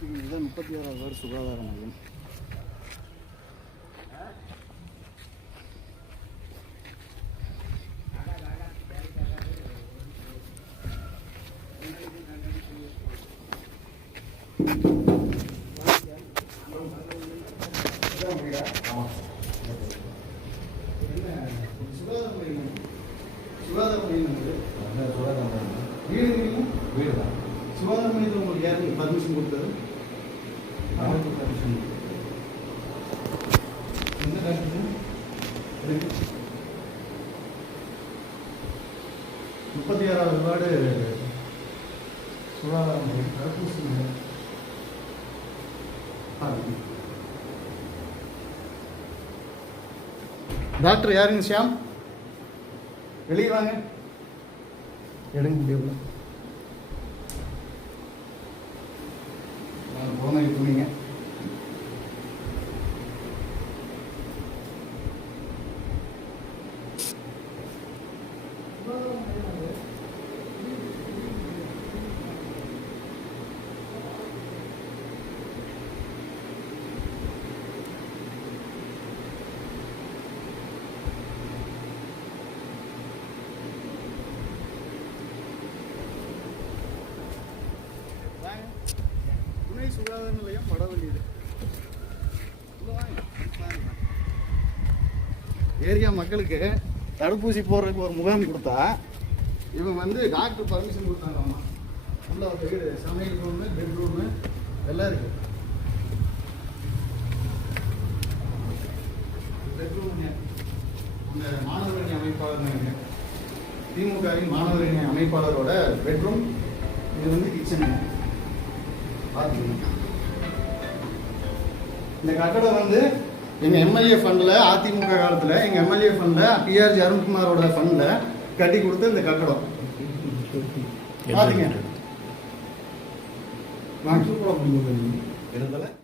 பார்த்துக்கிங்க, இதுதான் 36வது வார்டு சுகாதார மையம். சுகாதார மையம் வீடு தான். சுகாதார மையத்தில் உங்களுக்கு யாருக்கு பர்மிஷன் கொடுத்தது? பர்மிஷன் எந்த டாக்டர்? 36வது வார்டு சுகாதார மையம் தடுப்பூசி மையம். டாக்டர் யாருங்க? ஷியாம், வெளியே வாங்க. எடுங்க முடியல, போன துணிங்க. துணை சுகாதார நிலையம் வடவள்ளியில் ஏரியா மக்களுக்கு தடுப்பூசி போடுறதுக்கு ஒரு முகாம் கொடுத்தா இவங்க வந்து டாக்டர் பர்மிஷன் கொடுத்தாங்கம்மா. உள்ள ஒரு வீடு, சமையல் ரூமு, பெட்ரூமு எல்லாம் இருக்கு. பெட்ரூம் இந்த மாணவரணி அமைப்பாளர், திமுகவின் மாணவரணி அமைப்பாளரோட பெட்ரூம். இது வந்து கிச்சனு. இந்த கட்டடம் வந்து எங்கள் எம்எல்ஏ ஃபண்டில், அதிமுக காலத்தில் எங்கள் எம்எல்ஏ ஃபண்டில், பிஆர்ஜி அருண்குமாரோட ஃபண்டில் கட்டி கொடுத்த இந்த கட்டடம் பார்த்தீங்க. நான் சூப்பராக முடியும்.